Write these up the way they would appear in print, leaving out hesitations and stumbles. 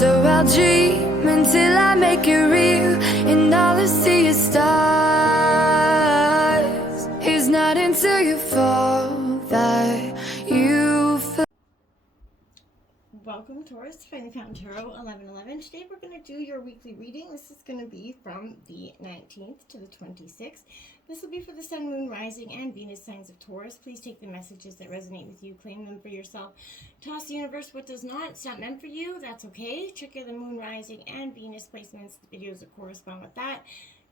So I'll dream until I make it real, and all I see is stars. It's not until you fall that you feel. Welcome, Taurus, to Finally Found Tarot 1111. Today we're going to do your weekly reading. This is going to be from the 19th to the 26th. This will be for the Sun, Moon, Rising, and Venus signs of Taurus. Please take the messages that resonate with you, claim them for yourself. Toss the universe what does not. It's not meant for you. That's okay. Check out the Moon, Rising, and Venus placements, the videos that correspond with that,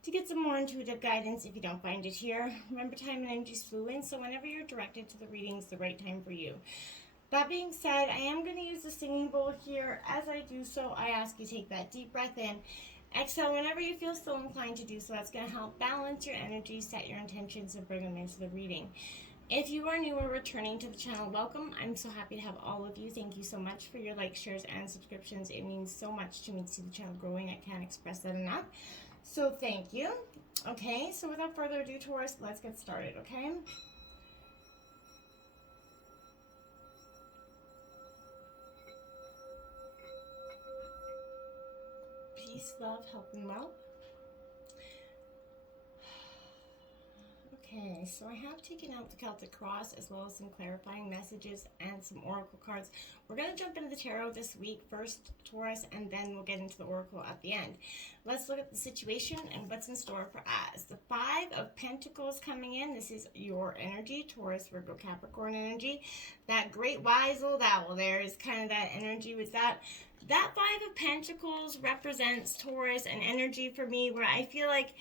to get some more intuitive guidance if you don't find it here. Remember, time and energy is fluid, so whenever you're directed to the reading is the right time for you. That being said, I am going to use the singing bowl here. As I do so, I ask you to take that deep breath in. Exhale whenever you feel still inclined to do so. That's going to help balance your energy, set your intentions, and bring them into the reading. If you are new or returning to the channel, welcome. I'm so happy to have all of you. Thank you so much for your likes, shares, and subscriptions. It means so much to me to see the channel growing. I can't express that enough. So thank you. Okay, so without further ado, Taurus, let's get started, okay? Peace, love, health, and wealth. Okay, so I have taken out the Celtic Cross as well as some clarifying messages and some oracle cards. We're going to jump into the tarot this week first, Taurus, and then we'll get into the oracle at the end. Let's look at the situation and what's in store for us. The Five of Pentacles coming in. This is your energy, Taurus, Virgo, Capricorn energy. That great wise old owl there is kind of that energy with that. That Five of Pentacles represents, Taurus, an energy for me where I feel like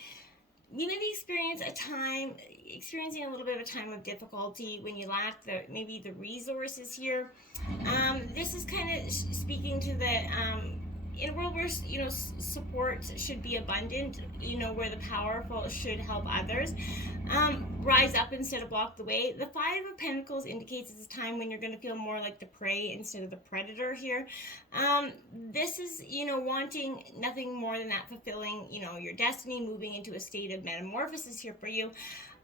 you maybe experiencing a little bit of a time of difficulty when you lack maybe the resources here. This is kind of speaking to the in a world where support should be abundant, where the powerful should help others rise up instead of block the way. The Five of Pentacles indicates it's a time when you're going to feel more like the prey instead of the predator here. This is wanting nothing more than that, fulfilling your destiny, moving into a state of metamorphosis here for you.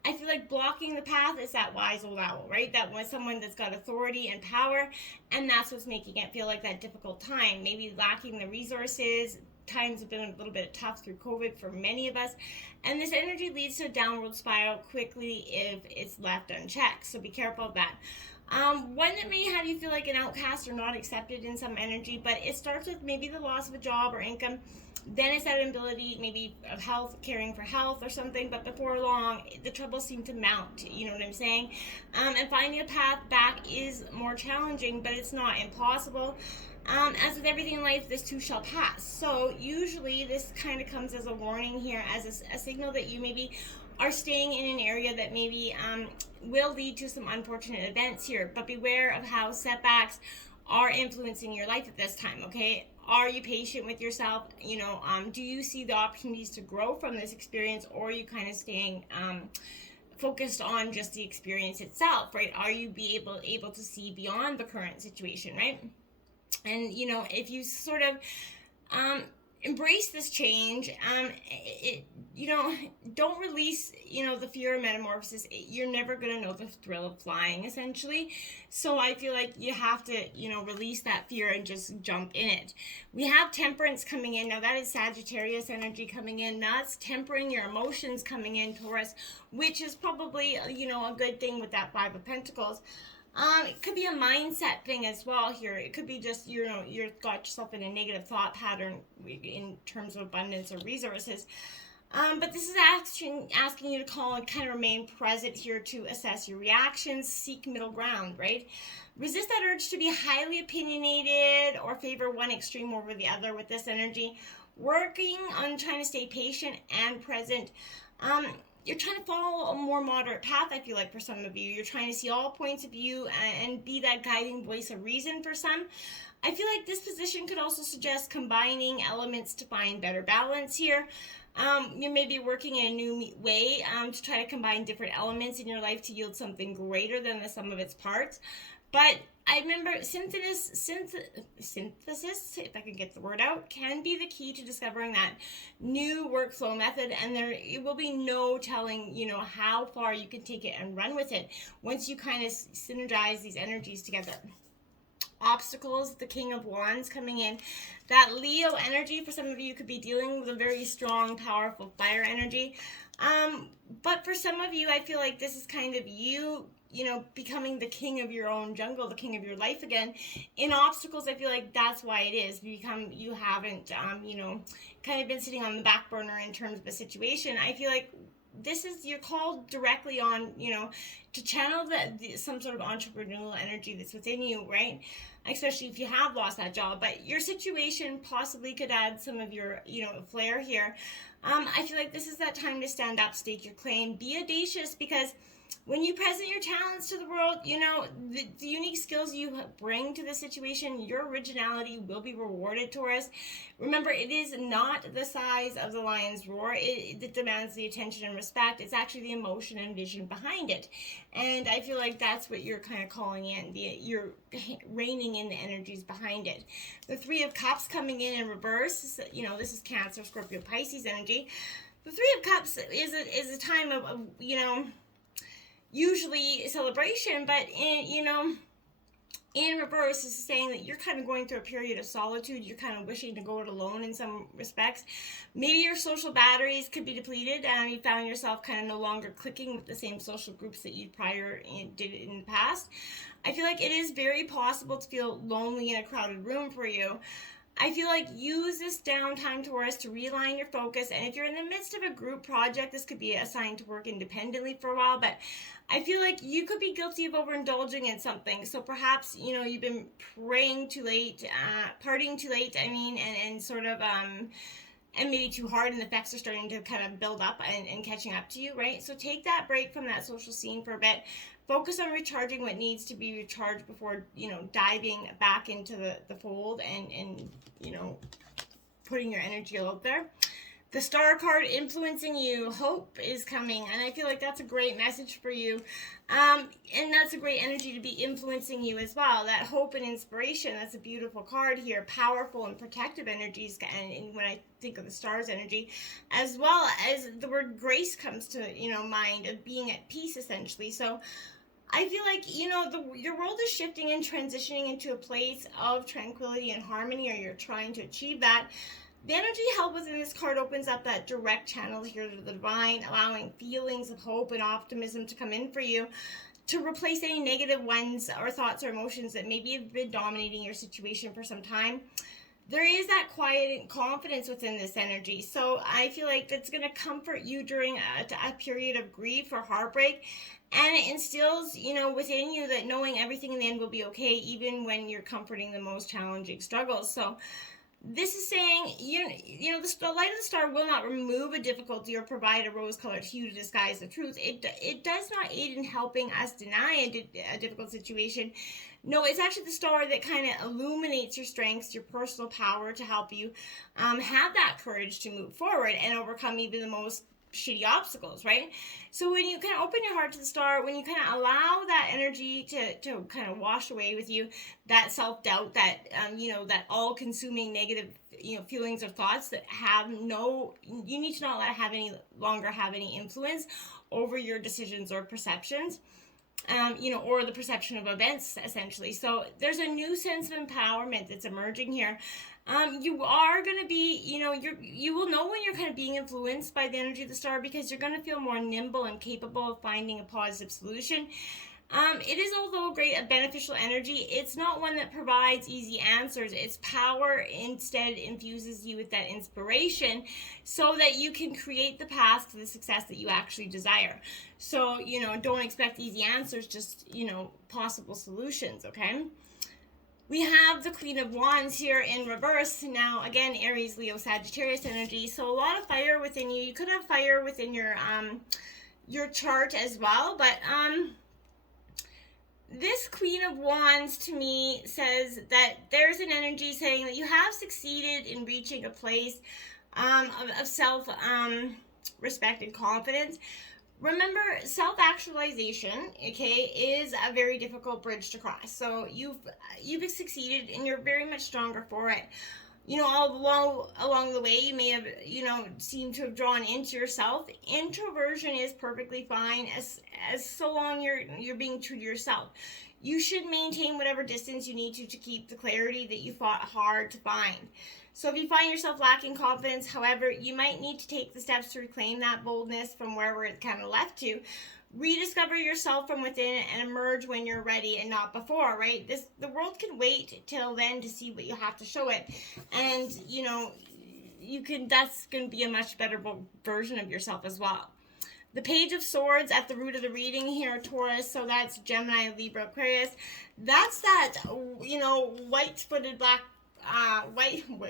I feel like blocking the path is that wise old owl, right? That was someone that's got authority and power, and that's what's making it feel like that difficult time. Maybe lacking the resources. Times have been a little bit tough through COVID for many of us, and this energy leads to a downward spiral quickly if it's left unchecked, so be careful of that. One that may have you feel like an outcast or not accepted in some energy, but it starts with maybe the loss of a job or income. Then it's that ability maybe of health, caring for health or something, but before long, the troubles seem to mount, you know what I'm saying? And finding a path back is more challenging, but it's not impossible. As with everything in life, this too shall pass. So usually this kind of comes as a warning here, as a signal that you maybe are staying in an area that maybe will lead to some unfortunate events here, but beware of how setbacks are influencing your life at this time, okay? Are you patient with yourself? Do you see the opportunities to grow from this experience, or are you kind of staying focused on just the experience itself, right? Are you able to see beyond the current situation, right? And, if you sort of embrace this change, don't release, the fear of metamorphosis. You're never going to know the thrill of flying, essentially. So I feel like you have to, release that fear and just jump in it. We have Temperance coming in. Now that is Sagittarius energy coming in. That's tempering your emotions coming in, Taurus, which is probably, a good thing with that Five of Pentacles. It could be a mindset thing as well here. It could be just, you've got yourself in a negative thought pattern in terms of abundance or resources. But this is asking you to call and kind of remain present here to assess your reactions, seek middle ground, right? Resist that urge to be highly opinionated or favor one extreme over the other with this energy. Working on trying to stay patient and present. You're trying to follow a more moderate path, I feel like, for some of you. You're trying to see all points of view and be that guiding voice of reason for some. I feel like this position could also suggest combining elements to find better balance here. You may be working in a new way to try to combine different elements in your life to yield something greater than the sum of its parts. But I remember synthesis, if I can get the word out, can be the key to discovering that new workflow method, and there will be no telling, how far you can take it and run with it once you kind of synergize these energies together. obstacles, the King of Wands coming in. That Leo energy, for some of you, could be dealing with a very strong, powerful fire energy. But for some of you, I feel like this is kind of you becoming the king of your own jungle, the king of your life again. In obstacles, I feel like that's why it is. You haven't, kind of been sitting on the back burner in terms of a situation. I feel like you're called directly on, to channel some sort of entrepreneurial energy that's within you, right? Especially if you have lost that job. But your situation possibly could add some of your, flair here. I feel like this is that time to stand up, stake your claim, be audacious, because when you present your talents to the world, the unique skills you bring to the situation, your originality will be rewarded, Taurus. Remember, it is not the size of the lion's roar that demands the attention and respect. It's actually the emotion and vision behind it. And I feel like that's what you're kind of calling in. You're reining in the energies behind it. The Three of Cups coming in reverse. This is Cancer, Scorpio, Pisces energy. The Three of Cups is a time of usually celebration, but in reverse is saying that you're kind of going through a period of solitude. You're kind of wishing to go it alone in some respects. Maybe your social batteries could be depleted, and you found yourself kind of no longer clicking with the same social groups that you did in the past. I feel like it is very possible to feel lonely in a crowded room for you. I feel like use this downtime, Taurus, to realign your focus. And if you're in the midst of a group project, this could be assigned to work independently for a while. But I feel like you could be guilty of overindulging in something. So perhaps, you've been partying too late, and sort of, and maybe too hard, and the effects are starting to kind of build up and catching up to you, right? So take that break from that social scene for a bit. Focus on recharging what needs to be recharged before, diving back into the fold and putting your energy out there. The Star card influencing you, hope is coming, and I feel like that's a great message for you. And that's a great energy to be influencing you as well. That hope and inspiration, that's a beautiful card here. Powerful and protective energies, and when I think of the Star's energy, as well as the word grace comes to, mind, of being at peace, essentially. So I feel like, your world is shifting and transitioning into a place of tranquility and harmony, or you're trying to achieve that. The energy held within this card opens up that direct channel here to the divine, allowing feelings of hope and optimism to come in for you, to replace any negative ones or thoughts or emotions that maybe have been dominating your situation for some time. There is that quiet confidence within this energy. So I feel like that's going to comfort you during a period of grief or heartbreak. And it instills, within you that knowing everything in the end will be okay, even when you're comforting the most challenging struggles. So this is saying, the light of the star will not remove a difficulty or provide a rose-colored hue to disguise the truth. It does not aid in helping us deny a difficult situation. No, it's actually the star that kind of illuminates your strengths, your personal power, to help you have that courage to move forward and overcome even the most shitty obstacles, right? So when you kind of open your heart to the star, when you kind of allow that energy to kind of wash away with you, that self-doubt, that that all-consuming negative feelings or thoughts that you need to not let longer have any influence over your decisions or perceptions, or the perception of events, essentially. So there's a new sense of empowerment that's emerging here. You are going to be, you will know when you're kind of being influenced by the energy of the star, because you're going to feel more nimble and capable of finding a positive solution. It is, although a beneficial energy, it's not one that provides easy answers. Its power instead infuses you with that inspiration so that you can create the path to the success that you actually desire. So, don't expect easy answers, just, possible solutions, okay? We have the Queen of Wands here in reverse. Now, again, Aries, Leo, Sagittarius energy. So a lot of fire within you. You could have fire within your chart as well, but this Queen of Wands to me says that there's an energy saying that you have succeeded in reaching a place of self respect and confidence. Remember, self-actualization, okay, is a very difficult bridge to cross. So you've succeeded, and you're very much stronger for it. All along the way, you may have, seemed to have drawn into yourself. Introversion is perfectly fine as so long you're being true to yourself. you should maintain whatever distance you need to keep the clarity that you fought hard to find. So if you find yourself lacking confidence, however, you might need to take the steps to reclaim that boldness from wherever it kind of left you. Rediscover yourself from within and emerge when you're ready and not before, right? The world can wait till then to see what you have to show it. And, that's going to be a much better version of yourself as well. The Page of Swords at the root of the reading here, Taurus, so that's Gemini, Libra, Aquarius. That's that, white-footed, black-footed,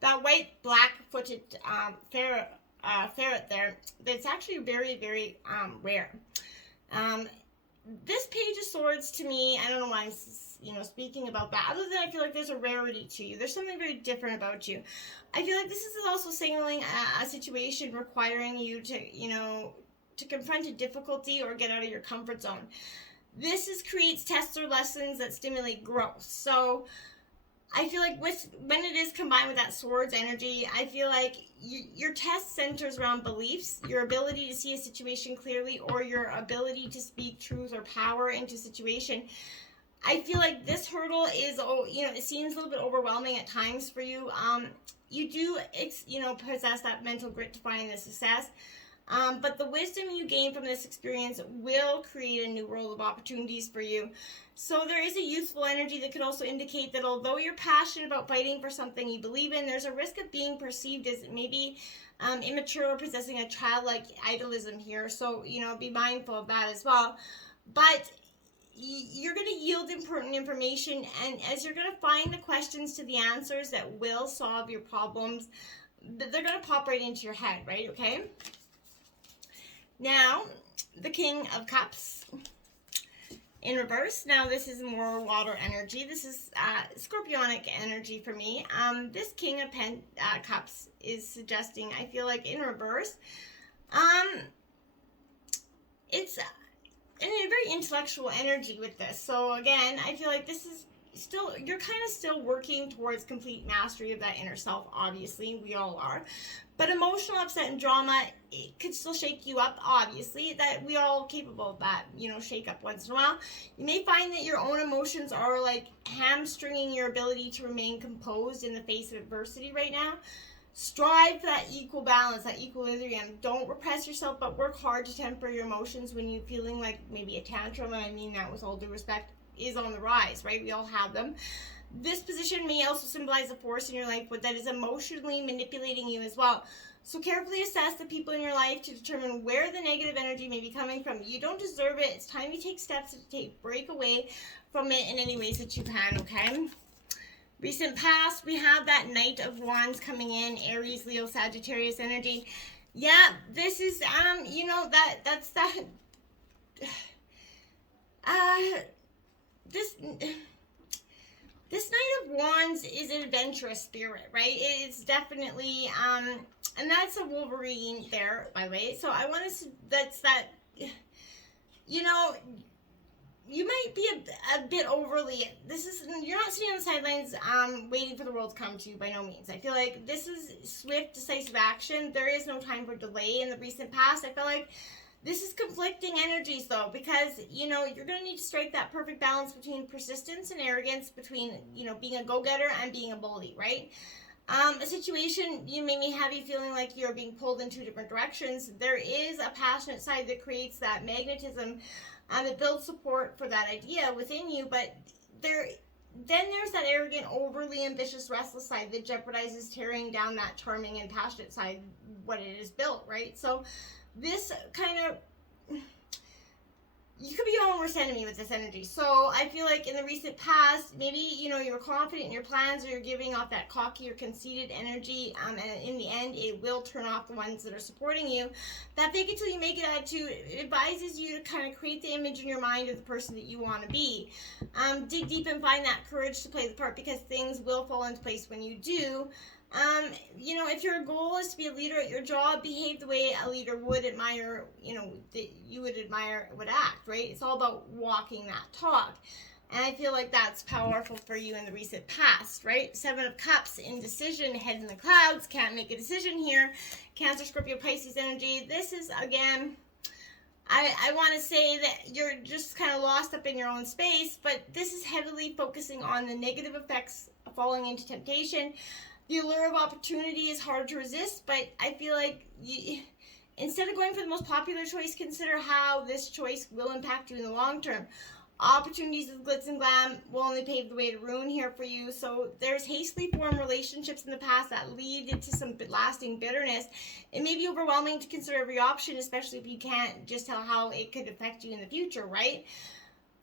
that white, black-footed ferret there. That's actually very, very rare. This Page of Swords, to me, I don't know why I'm speaking about that, other than I feel like there's a rarity to you. There's something very different about you. I feel like this is also signaling a situation requiring you to confront a difficulty or get out of your comfort zone. This creates tests or lessons that stimulate growth. So I feel like when it is combined with that swords energy, I feel like your test centers around beliefs, your ability to see a situation clearly, or your ability to speak truth or power into a situation. I feel like this hurdle is, it seems a little bit overwhelming at times for you. You do, possess that mental grit to find the success. But the wisdom you gain from this experience will create a new world of opportunities for you. So there is a youthful energy that could also indicate that although you're passionate about fighting for something you believe in, there's a risk of being perceived as maybe immature or possessing a childlike idealism here. So, be mindful of that as well. But you're going to yield important information, and as you're going to find the questions to the answers that will solve your problems, they're going to pop right into your head, right? Okay? Now, the King of Cups in reverse. Now, this is more water energy. This is scorpionic energy for me. This King of Cups is suggesting, I feel like in reverse, it's in a very intellectual energy with this. So again, I feel like this is still, you're kind of still working towards complete mastery of that inner self. Obviously, we all are. But emotional upset and drama, it could still shake you up, obviously. That we all capable of that, shake up once in a while. You may find that your own emotions are like hamstringing your ability to remain composed in the face of adversity right now. Strive for that equal balance, that equilibrium. Don't repress yourself, but work hard to temper your emotions when you're feeling like maybe a tantrum, and I mean that with all due respect, is on the rise, right? We all have them. This position may also symbolize a force in your life that is emotionally manipulating you as well. So carefully assess the people in your life to determine where the negative energy may be coming from. You don't deserve it. It's time you take steps to break away from it in any ways that you can, okay? Recent past, we have that Knight of Wands coming in, Aries, Leo, Sagittarius energy. Yeah, this is, this Knight of Wands is an adventurous spirit, right? It's definitely, and that's a Wolverine there, by the way. So I want to, you might be a bit overly, you're not sitting on the sidelines waiting for the world to come to you, by no means. I feel like this is swift, decisive action. There is no time for delay in the recent past. I feel like this is conflicting energies, though, because, you're going to need to strike that perfect balance between persistence and arrogance, between, being a go-getter and being a bully, right? A situation may have you feeling like you're being pulled in two different directions. There is a passionate side that creates that magnetism that builds support for that idea within you, but there's that arrogant, overly ambitious, restless side that jeopardizes tearing down that charming and passionate side, what it is built, right? So this kind of, you could be your own worst enemy with this energy. So I feel like in the recent past, maybe, you're confident in your plans, or you're giving off that cocky or conceited energy, and in the end, it will turn off the ones that are supporting you. That fake it till you make it attitude advises you to kind of create the image in your mind of the person that you want to be. Dig deep and find that courage to play the part, because things will fall into place when you do. If your goal is to be a leader at your job, behave the way a leader would admire, that you would admire would act, right? It's all about walking that talk. And I feel like that's powerful for you in the recent past, right? 7 of Cups, indecision, head in the clouds, can't make a decision here. Cancer, Scorpio, Pisces energy. This is, again, I want to say that you're just kind of lost up in your own space, but this is heavily focusing on the negative effects of falling into temptation. The allure of opportunity is hard to resist, but I feel like instead of going for the most popular choice, consider how this choice will impact you in the long term. Opportunities with glitz and glam will only pave the way to ruin here for you. So there's hastily formed relationships in the past that lead into some lasting bitterness. It may be overwhelming to consider every option, especially if you can't just tell how it could affect you in the future, right?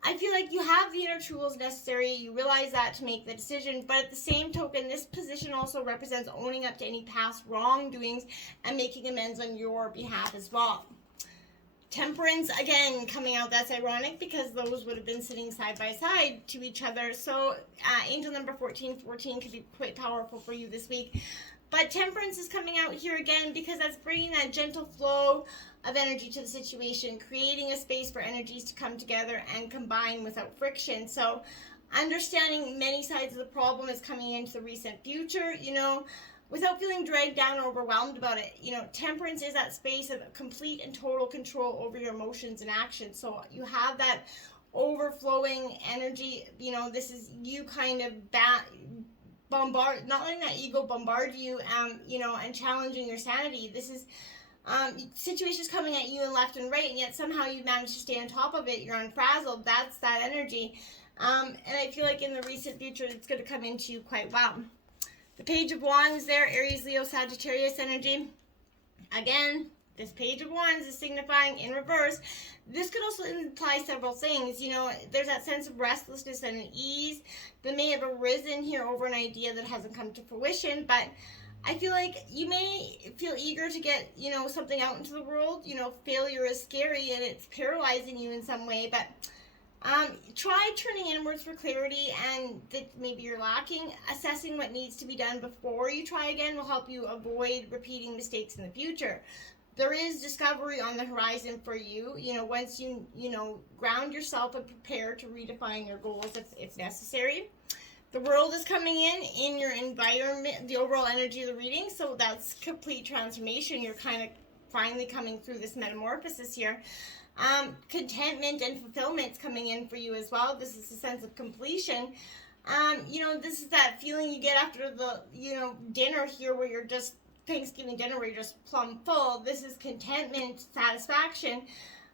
I feel like you have the inner tools necessary. You realize that to make the decision, but at the same token, this position also represents owning up to any past wrongdoings and making amends on your behalf as well. Temperance, again, coming out. That's ironic because those would have been sitting side by side to each other. So angel number 1414 could be quite powerful for you this week. But temperance is coming out here again because that's bringing that gentle flow of energy to the situation, creating a space for energies to come together and combine without friction. So understanding many sides of the problem is coming into the recent future, without feeling dragged down or overwhelmed about it. Temperance is that space of complete and total control over your emotions and actions. So you have that overflowing energy. This is you kind of bombard, not letting that ego bombard you, and challenging your sanity. This is situations coming at you in left and right, and yet somehow you manage to stay on top of it. You're unfrazzled. That's that energy. And I feel like in the recent future, it's going to come into you quite well. The Page of Wands there, Aries, Leo, Sagittarius energy. Again, this Page of Wands is signifying in reverse. This could also imply several things. There's that sense of restlessness and ease that may have arisen here over an idea that hasn't come to fruition, but I feel like you may feel eager to get, something out into the world. Failure is scary and it's paralyzing you in some way, but try turning inwards for clarity and that maybe you're lacking. Assessing what needs to be done before you try again will help you avoid repeating mistakes in the future. There is discovery on the horizon for you, once you, ground yourself and prepare to redefine your goals if necessary. The world is coming in your environment, the overall energy of the reading, so that's complete transformation. You're kind of finally coming through this metamorphosis here. Contentment and fulfillment's coming in for you as well. This is a sense of completion. This is that feeling you get after the, dinner here where you're just, Thanksgiving dinner where you're just plumb full. This is contentment, satisfaction.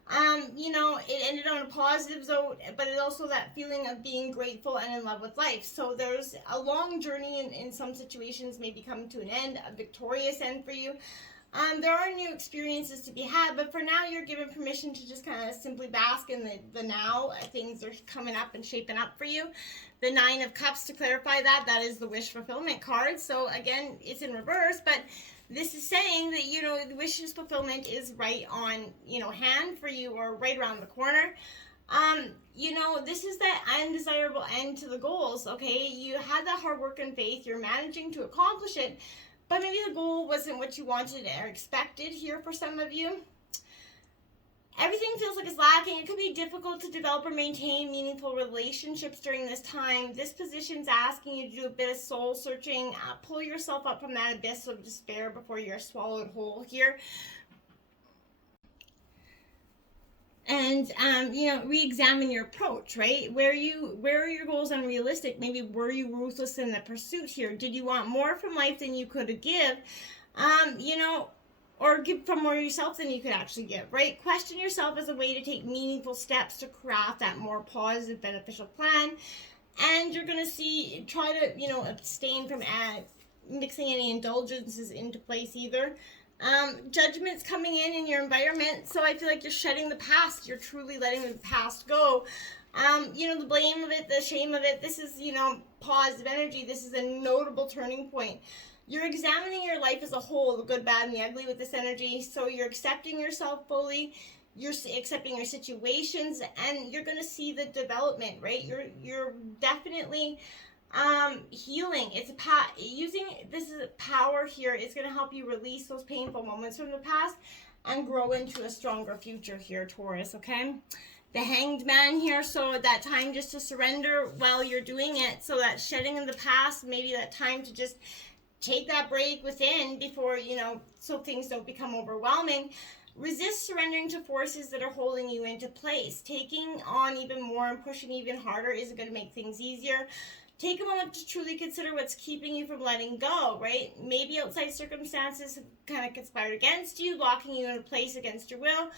It ended on a positive note, but it also that feeling of being grateful and in love with life. So there's a long journey in some situations maybe coming to an end, a victorious end for you. There are new experiences to be had, but for now you're given permission to just kind of simply bask in the now. Things are coming up and shaping up for you. The Nine of Cups, to clarify that is the wish fulfillment card. So again, it's in reverse, but this is saying that, the wishes fulfillment is right on, hand for you or right around the corner. This is that undesirable end to the goals, okay? You had that hard work and faith. You're managing to accomplish it, but maybe the goal wasn't what you wanted or expected here for some of you. Everything feels like it's lacking. It could be difficult to develop or maintain meaningful relationships during this time. This position's asking you to do a bit of soul searching. Pull yourself up from that abyss of despair before you're swallowed whole here. And, re-examine your approach, right? Where are your goals unrealistic? Maybe were you ruthless in the pursuit here? Did you want more from life than you could give? Or give from more yourself than you could actually give, right? Question yourself as a way to take meaningful steps to craft that more positive, beneficial plan. And you're going to try to, abstain from mixing any indulgences into place either. Judgment's coming in your environment, so I feel like you're shedding the past. You're truly letting the past go. The blame of it, the shame of it, this is, positive energy. This is a notable turning point. You're examining your life as a whole, the good, bad, and the ugly with this energy. So you're accepting yourself fully. You're accepting your situations, and you're going to see the development, right? You're definitely healing. It's using this as a power here. It's going to help you release those painful moments from the past and grow into a stronger future here, Taurus, okay? The Hanged Man here, so that time just to surrender while you're doing it. So that shedding of the past, maybe that time to just take that break within before, so things don't become overwhelming. Resist surrendering to forces that are holding you into place. Taking on even more and pushing even harder isn't going to make things easier. Take a moment to truly consider what's keeping you from letting go, right? Maybe outside circumstances have kind of conspired against you, locking you in a place against your will.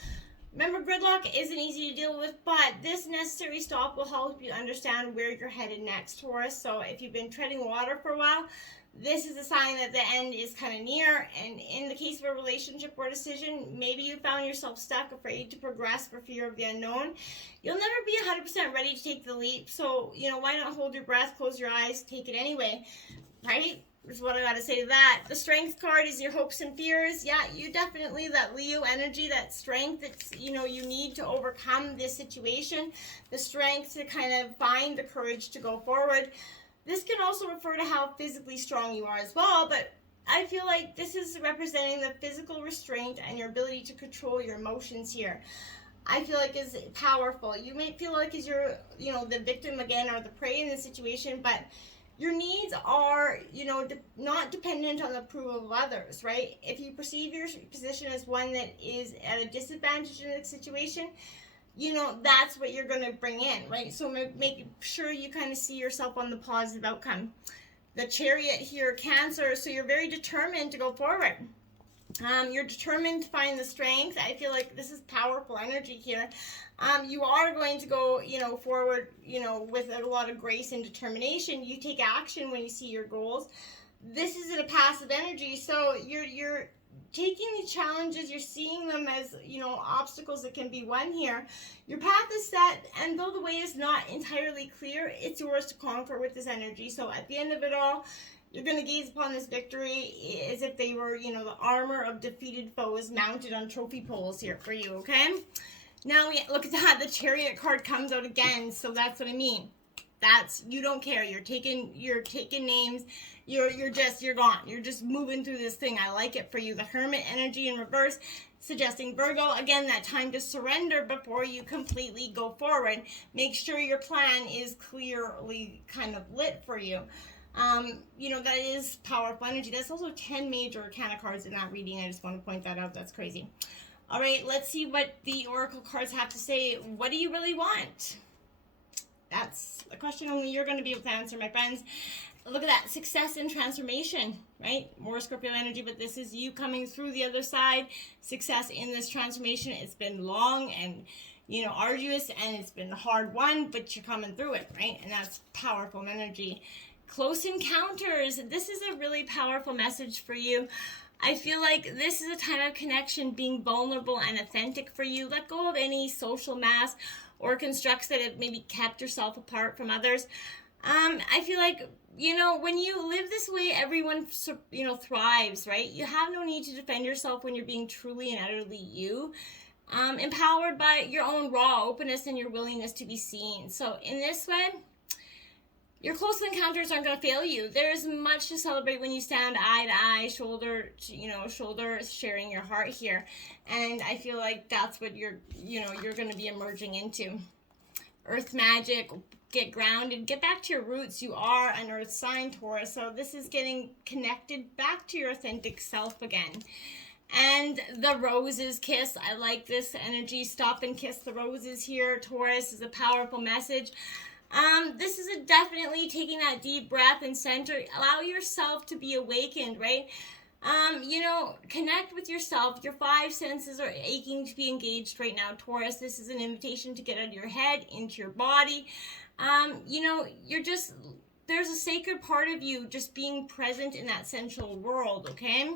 Remember, gridlock isn't easy to deal with, but this necessary stop will help you understand where you're headed next, Taurus. So if you've been treading water for a while, this is a sign that the end is kind of near. And in the case of a relationship or decision, maybe you found yourself stuck, afraid to progress for fear of the unknown. You'll never be 100% ready to take the leap. So, why not hold your breath, close your eyes, take it anyway, right? Is what I got to say to that. The strength card is your hopes and fears. Yeah, you definitely, that Leo energy, that strength that's, you need to overcome this situation. The strength to kind of find the courage to go forward. This can also refer to how physically strong you are as well, but I feel like this is representing the physical restraint and your ability to control your emotions here. I feel like is powerful. You may feel like as you're, the victim again or the prey in this situation, but your needs are, not dependent on the approval of others, right? If you perceive your position as one that is at a disadvantage in the situation, that's what you're going to bring in, right? So make sure you kind of see yourself on the positive outcome. The Chariot here, Cancer, so you're very determined to go forward. You're determined to find the strength. I feel like this is powerful energy here. You are going to go, forward, with a lot of grace and determination. You take action when you see your goals. This isn't a passive energy, so you're taking these challenges, you're seeing them as, obstacles that can be won here. Your path is set, and though the way is not entirely clear, it's yours to conquer with this energy. So at the end of it all, you're going to gaze upon this victory as if they were, the armor of defeated foes mounted on trophy poles here for you, okay? Now we look at that, the Chariot card comes out again, so that's what I mean. That's, you don't care. You're taking names. You're gone. You're just moving through this thing. I like it for you. The Hermit energy in reverse, suggesting Virgo, again, that time to surrender before you completely go forward. Make sure your plan is clearly kind of lit for you. That is powerful energy. That's also 10 major arcana cards in that reading. I just want to point that out. That's crazy. All right, let's see what the oracle cards have to say. What do you really want? That's a question only you're going to be able to answer, my friends. Look at that, success and transformation, right? More Scorpio energy, but this is you coming through the other side. Success in this transformation. It's been long and, arduous, and it's been a hard one, but you're coming through it, right? And that's powerful energy. Close encounters. This is a really powerful message for you. I feel like this is a time of connection, being vulnerable and authentic for you. Let go of any social mask or constructs that have maybe kept yourself apart from others. I feel like, when you live this way, everyone, thrives, right? You have no need to defend yourself when you're being truly and utterly you. Empowered by your own raw openness and your willingness to be seen. So in this way, your close encounters aren't going to fail you. There's much to celebrate when you stand eye to eye, shoulder to, shoulder, sharing your heart here. And I feel like that's what you're going to be emerging into. Earth magic, get grounded, get back to your roots. You are an earth sign, Taurus. So this is getting connected back to your authentic self again. And the roses kiss. I like this energy. Stop and kiss the roses here. Taurus is a powerful message. This is definitely taking that deep breath and center. Allow yourself to be awakened, right? Connect with yourself. Your 5 senses are aching to be engaged right now, Taurus. This is an invitation to get out of your head, into your body. There's a sacred part of you just being present in that sensual world, okay?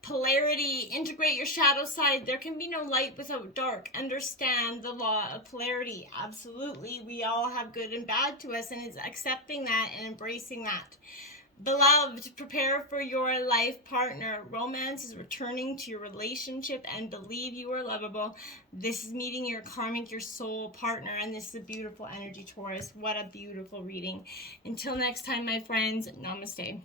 Polarity, integrate your shadow side. There can be no light without dark. Understand the law of polarity. Absolutely. We all have good and bad to us, and it's accepting that and embracing that. Beloved, prepare for your life partner. Romance is returning to your relationship, and believe you are lovable. This is meeting your karmic, your soul partner, and this is a beautiful energy, Taurus. What a beautiful reading. Until next time, my friends, namaste.